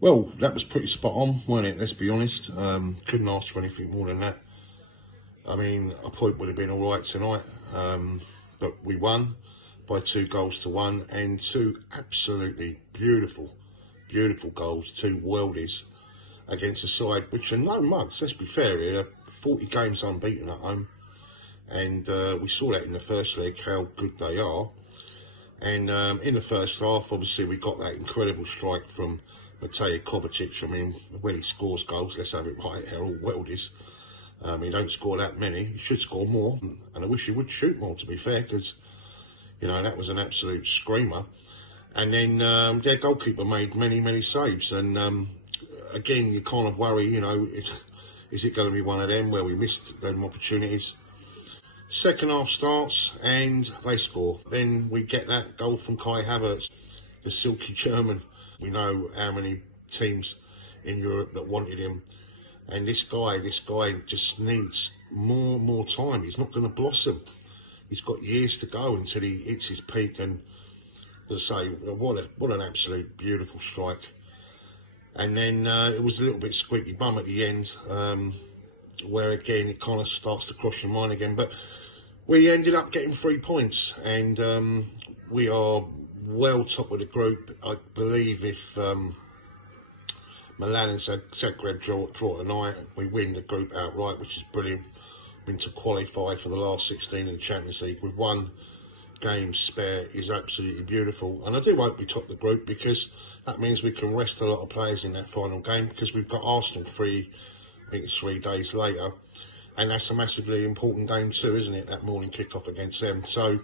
Well, that was pretty spot on, wasn't it? Let's be honest. Couldn't ask for anything more than that. I mean, a point would have been all right tonight, but we won by 2 goals to 1, and two absolutely beautiful, beautiful goals, two worldies against a side which are no mugs. Let's be fair here. 40 games unbeaten at home, and we saw that in the first leg how good they are. And in the first half, obviously, we got that incredible strike from Matej Kovacic. I mean, when he scores goals, let's have it right, they're all worldies. He don't score that many. He should score more, and I wish he would shoot more, to be fair, because, you know, that was an absolute screamer. And then their goalkeeper made many, many saves. And again, you kind of worry, you know, is it going to be one of them where we missed them opportunities? Second half starts and they score. Then we get that goal from Kai Havertz, the silky German. We know how many teams in Europe that wanted him. And this guy just needs more time. He's not going to blossom. He's got years to go until he hits his peak. And as I say, what an absolute beautiful strike. And then it was a little bit squeaky bum at the end, where again it kind of starts to cross your mind again. But we ended up getting 3 points, and we are well top of the group. I believe if Milan and Zagreb draw tonight, we win the group outright, which is brilliant. Been to qualify for the last 16 in the Champions League with 1 game spare is absolutely beautiful. And I do hope we top the group, because that means we can rest a lot of players in that final game, because we've got Arsenal free, I think it's 3 days later. And that's a massively important game too, isn't it? That morning kickoff against them. So,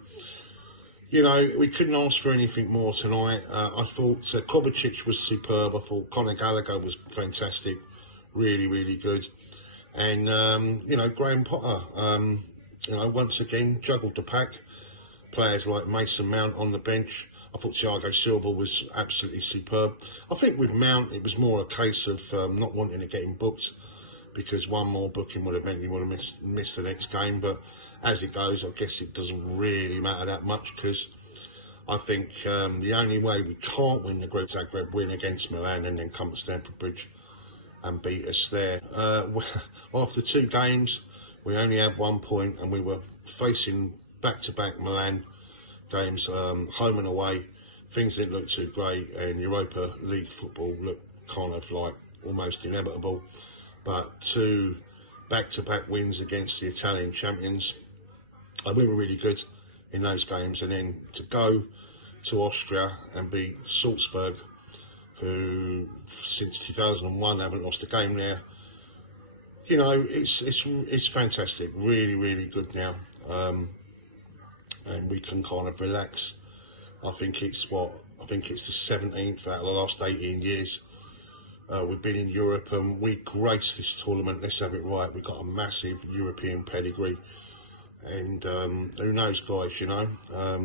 you know, we couldn't ask for anything more tonight. I thought Kovacic was superb. I thought Conor Gallagher was fantastic. Really, really good. And, you know, Graham Potter, you know, once again, juggled the pack. Players like Mason Mount on the bench. I thought Thiago Silva was absolutely superb. I think with Mount, it was more a case of not wanting to get him booked, because one more booking would have meant he would have missed the next game. But as it goes, I guess it doesn't really matter that much, because I think the only way we can't win the group, Zagreb win against Milan and then come to Stamford Bridge and beat us there. After 2 games, we only had 1 point, and we were facing back-to-back Milan games, home and away. Things didn't look too great, and Europa League football looked kind of like almost inevitable. But 2 back-to-back wins against the Italian champions, we were really good in those games. And then to go to Austria and beat Salzburg, who since 2001 haven't lost a game there, you know, it's fantastic. Really, really good now. And we can kind of relax. I think it's the 17th out of the last 18 years. We've been in Europe, and we graced this tournament. Let's have it right. We've got a massive European pedigree, and who knows, guys? You know,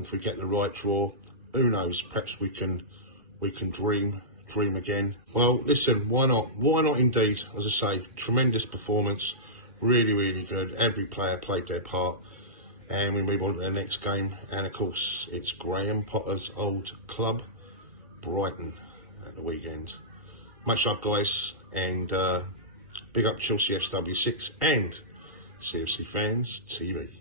if we get the right draw, who knows? Perhaps we can dream again. Well, listen, why not? Why not indeed? As I say, tremendous performance, really, really good. Every player played their part, and we move on to the next game. And of course, it's Graham Potter's old club, Brighton, at the weekend. Much love, guys, and big up Chelsea SW6 and CFC Fans TV.